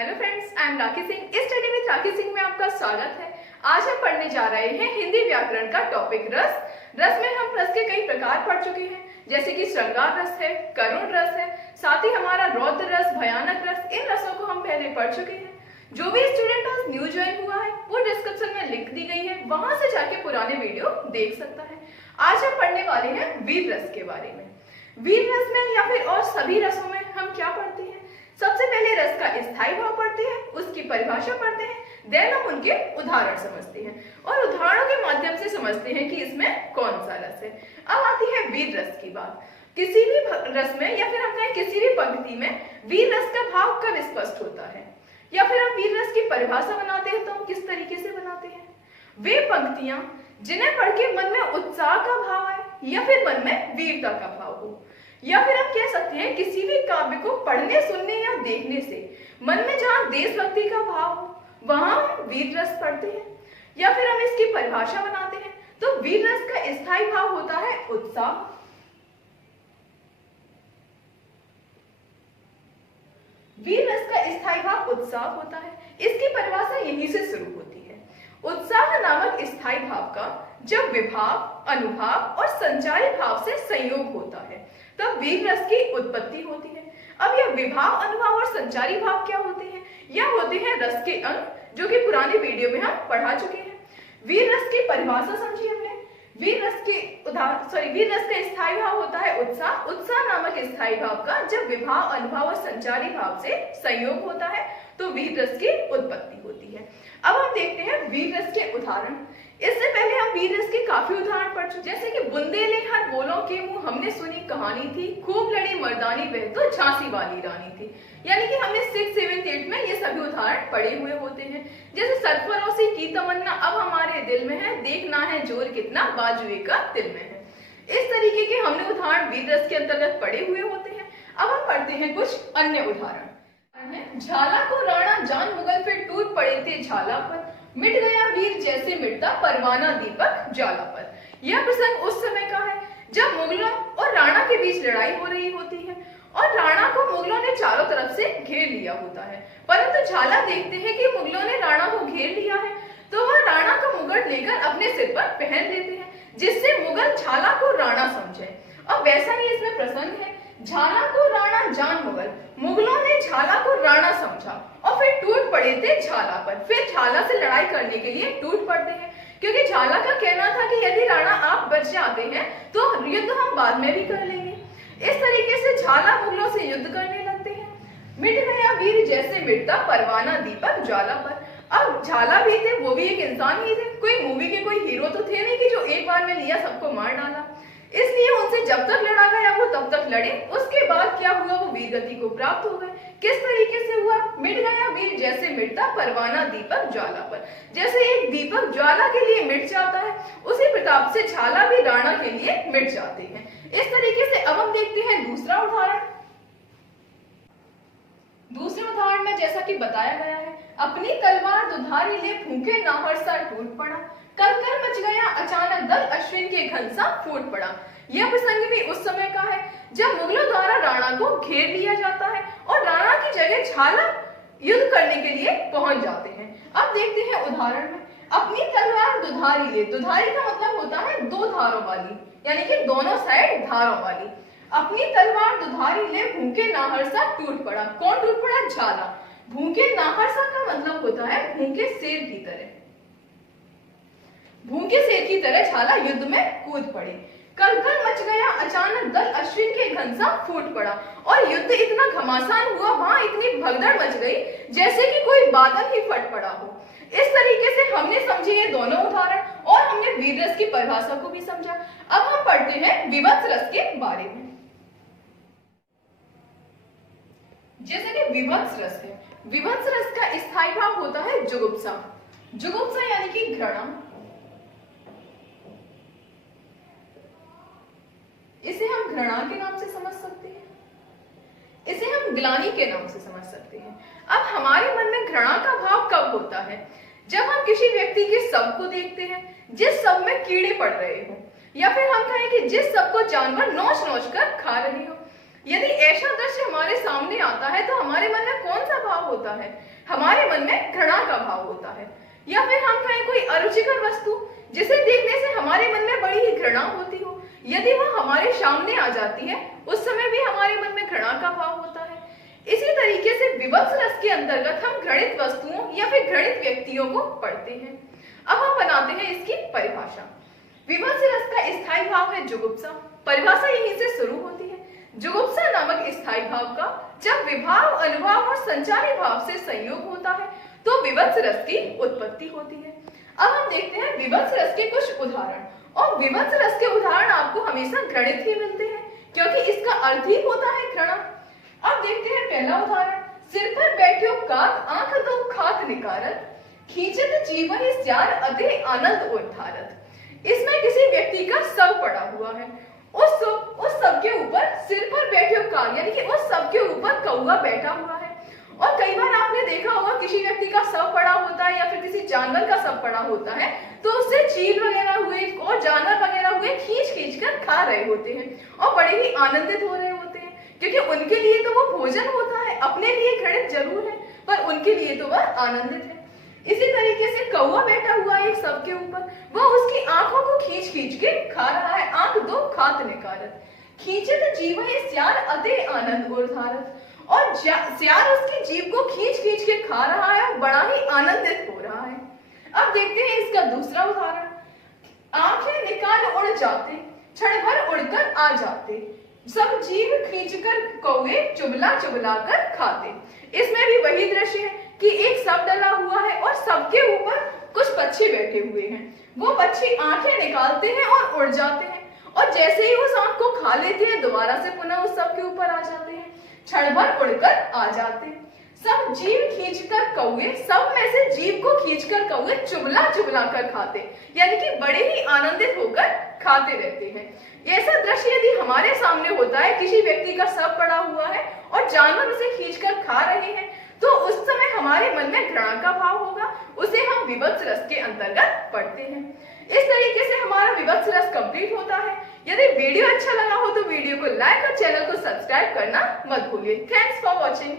Hello friends, I am राखी सिंह। इस study with राखी सिंह में आपका स्वागत है। आज हम पढ़ने जा रहे हैं हिंदी व्याकरण का टॉपिक रस। रस में हम रस के कई प्रकार पढ़ चुके हैं, जैसे कि श्रृंगार रस है, करुण रस है, साथ ही हमारा रौद्र रस, भयानक रस। इन रसों को हम पहले पढ़ चुके हैं। जो भी स्टूडेंट आज न्यू ज्वाइन हुआ है वो डिस्क्रिप्शन में लिंक दी गई है, वहां से जाके पुराने वीडियो देख सकता है। आज हम पढ़ने वाले हैं वीर रस के बारे में। वीर रस में या फिर और सभी रसों में हम क्या पढ़ते हैं? सबसे पहले रस का स्थायी भाव पढ़ते हैं, उसकी परिभाषा पढ़ते हैं, देन हम उनके उदाहरण समझते हैं और उदाहरणों के माध्यम से समझते हैं कि इसमें कौन सा रस है। अब आती है वीर रस की बात। किसी भी रस में या फिर हम कहें किसी भी पंक्ति में वीर रस का भाव कब स्पष्ट होता है, या फिर हम वीर रस की परिभाषा बनाते हैं तो हम किस तरीके से बनाते हैं? वे पंक्तियां जिन्हें पढ़ के मन में उत्साह का भाव आए या फिर मन में वीरता का भाव हो, या फिर हम कह सकते हैं किसी भी काव्य को पढ़ने, सुनने या देखने से मन में जहां देशभक्ति का भाव हो वहां हम वीर रस पढ़ते हैं, या फिर हम इसकी परिभाषा बनाते हैं तो वीर रस का स्थायी भाव होता है उत्साह। वीर रस का स्थायी भाव उत्साह होता है। इसकी परिभाषा यहीं से शुरू होती है। उत्साह नामक स्थायी भाव का जब विभाव, अनुभाव और संचारी भाव से संयोग होता है तब वीर रस की उत्पत्ति होती है। अब यह विभाव, अनुभाव और संचारी भाव क्या होते हैं? यह होते हैं रस के अंग, जो कि पुराने वीडियो में हम पढ़ा चुके हैं। वीर रस की परिभाषा समझी हमने। वीर रस का स्थायी भाव होता है उत्साह। उत्साह नामक स्थायी भाव का जब विभाव, अनुभाव और संचारी भाव से संयोग होता है तो वीर रस की उत्पत्ति होती है। अब हम देखते हैं वीर रस के उदाहरण। इससे पहले हम वीर रस के काफी उदाहरण पढ़ चुके, जैसे कि बुंदेले हर बोलों के मुंह हमने सुनी कहानी थी, खूब लड़ी मर्दानी वह तो झांसी वाली रानी थी। यानी कि हमने 6, 7, 8 में ये सभी उदाहरण पढ़े हुए होते हैं। जैसे सरफरोशी की तमन्ना अब हमारे दिल में है, देखना है जोर कितना बाजुए का दिल में है। इस तरीके के हमने उदाहरण वीर रस के अंतर्गत पढ़े हुए होते हैं। अब हम पढ़ते हैं कुछ अन्य उदाहरण। झाला को राणा जान मुगल फिर टूट पड़े थे झाला पर, मिट गया वीर जैसे मिटता परवाना दीपक ज्वाला पर। यह प्रसंग उस समय का है जब मुगलों और राणा के बीच लड़ाई हो रही होती है और राणा को मुगलों ने चारों तरफ से घेर लिया होता है, परंतु झाला देखते हैं कि मुगलों ने राणा को घेर लिया है तो वह राणा का मुकुट लेकर अपने सिर पर पहन लेते हैं, जिससे मुगल झाला को राणा समझे। अब वैसा ही इसमें प्रसंग है, झाला को राणा जान मुगल, मुगलों ने झाला को राणा समझा और फिर टूट पड़े थे झाला पर। फिर झाला से लड़ाई करने के लिए टूट पड़ते हैं, क्योंकि झाला का कहना था कि यदि राणा आप बच जाते हैं तो युद्ध हम बाद में भी कर लेंगे। इस तरीके से झाला मुगलों से युद्ध करने लगते हैं। मिट गया वीर जैसे मिटता परवाना दीपक ज्वाला पर। अब झाला भी थे, वो भी एक इंसान ही थे, कोई मूवी के कोई हीरो तो थे नहीं कि जो एक बार में लिया सबको मार डाला। इसलिए उनसे जब तक लड़ा गया वो तब तक लड़े। उसके बाद क्या हुआ, वो वीर गति को प्राप्त हो गए। किस तरीके से हुआ? मिट गया वीर जैसे मिटता परवाना दीपक ज्वाला पर। जैसे एक दीपक ज्वाला के लिए मिट जाता है, उसी प्रताप से झाला भी राणा के लिए मिट जाते हैं। इस तरीके से अब हम देखते हैं दूसरा उदाहरण। दूसरे उदाहरण में जैसा कि बताया गया है, अपनी तलवार दुधारी ले फूंके नाहर सा टूट पड़ा, कर मच गया अचानक दल अश्विन के घन सा फूट पड़ा। यह प्रसंग भी उस समय का है जब मुगलों द्वारा राणा को घेर लिया जाता है और राणा की जगह झाला युद्ध करने के लिए पहुंच जाते हैं। अब देखते हैं उदाहरण में, अपनी तलवार दुधारी ले। दुधारी का मतलब होता है दो धारों वाली, यानी कि दोनों साइड धारों वाली। अपनी तलवार दुधारी ले भूखे नाहर सा टूट पड़ा। कौन टूट पड़ा? झाला। भूखे नाहर सा का मतलब होता है भूखे शेर की तरह। भूखे शेर की तरह झाला युद्ध में कूद पड़े। कल मच गया अचानक दल अश्विन के घन सा फूट पड़ा, और युद्ध इतना घमासान हुआ, वहां इतनी भगदड़ मच गई जैसे कि कोई बादल ही फट पड़ा हो। इस तरीके से हमने समझे ये दोनों उदाहरण और हमने वीर रस की परिभाषा को भी समझा। अब हम पढ़ते हैं विभत्स रस के बारे में। जैसे कि विभत्स रस है, विभत्स रस का स्थायी भाव होता है जुगुप्सा। जुगुप्सा यानी कि घृणा। इसे हम घृणा के नाम से समझ सकते हैं, इसे हम ग्लानि के नाम से समझ सकते हैं। अब हमारे मन में घृणा का भाव कब होता है? जब हम किसी व्यक्ति के शव को देखते हैं जिस शव में कीड़े पड़ रहे हो, या फिर हम कहें कि जिस शव को जानवर नोच नोच कर खा रहे हो। यदि ऐसा दृश्य हमारे सामने आता है तो हमारे मन में कौन सा भाव होता है, हमारे मन में घृणा का भाव होता है। या फिर हम कहें कोई अरुचिकर वस्तु जिसे देखने से हमारे मन में बड़ी ही घृणा होती हो, यदि वह हमारे सामने आ जाती है उस समय भी हमारे मन में घृणा का भाव होता है। इसी तरीके से विभत्स रस के अंतर्गत हम घृणित वस्तुओं या फिर घृणित व्यक्तियों को पढ़ते हैं। अब हम बनाते हैं इसकी परिभाषा। विभत्स रस का स्थायी भाव है जुगुप्सा। परिभाषा यहीं से शुरू होती है। जुगुप्सा नामक स्थायी भाव का जब विभाव, अनुभाव और संचारी भाव से संयोग होता है तो विभत्स रस की उत्पत्ति होती है। अब हम देखते हैं विभत्स रस के कुछ उदाहरण। और विभत्स रस के उदाहरण आपको हमेशा घृणित ही मिलते हैं, क्योंकि इसका अर्थ ही होता है घृणा। अब देखते हैं पहला उदाहरण। सिर पर बैठ्यो काक आंख दो खात निकारत, खींचत जीवन स्यार अति आनंद उद्धारत। इसमें किसी व्यक्ति का शव पड़ा हुआ है। उस शव के ऊपर सिर पर बैठ्यो काक, यानी कि उस शव के ऊपर कौवा बैठा हुआ है। और कई बार आपने देखा होगा किसी व्यक्ति का शव पड़ा होता है या फिर किसी जानवर का शव पड़ा होता है तो उससे चील वगैरह हुए और जानवर वगैरह हुए खींच कर खा रहे होते हैं और बड़े ही आनंदित हो रहे होते हैं, क्योंकि उनके लिए तो वो भोजन होता है, अपने लिए घृणित जरूर है पर उनके लिए तो वह आनंदित है। इसी तरीके से कौवा बैठा हुआ है एक शव के ऊपर, वह उसकी आंखों को खींच के खा रहा है। आंख दो खात निकारत, खींचत जीव स्यार अति आनंद उद्धारत। और स्यार उसकी जीभ को खींच के खा रहा है और बड़ा ही आनंदित हो रहा है। अब देखते हैं इसका दूसरा उदाहरण। आंखें निकाल उड़ जाते, क्षण भर उड़कर आ जाते, सब जीव खींचकर कौवे चुबला कर खाते। इसमें भी वही दृश्य है कि एक शव डला हुआ है और सबके ऊपर कुछ पक्षी बैठे हुए हैं। वो पक्षी आंखें निकालते हैं और उड़ जाते हैं और जैसे ही उस आंख को खा लेते हैं दोबारा से पुनः उस शव के ऊपर आ जाते हैं, क्षण भर उड़कर आ जाते। सब जीव खींचकर कौवे, सब में से जीव को खींचकर कौवे चुबला कर खाते, यानी कि बड़े ही आनंदित होकर खाते रहते हैं। ऐसा दृश्य यदि हमारे सामने होता है, किसी व्यक्ति का शव पड़ा हुआ है और जानवर उसे खींचकर खा रहे हैं, तो उस समय हमारे मन में घृणा का भाव होगा। उसे हम विभत्स रस के अंतर्गत पढ़ते हैं। इस तरीके से हमारा विभत्स रस कंप्लीट होता है। यदि वीडियो अच्छा लगा हो तो वीडियो को लाइक और चैनल को सब्सक्राइब करना मत भूलिए। Thanks for watching.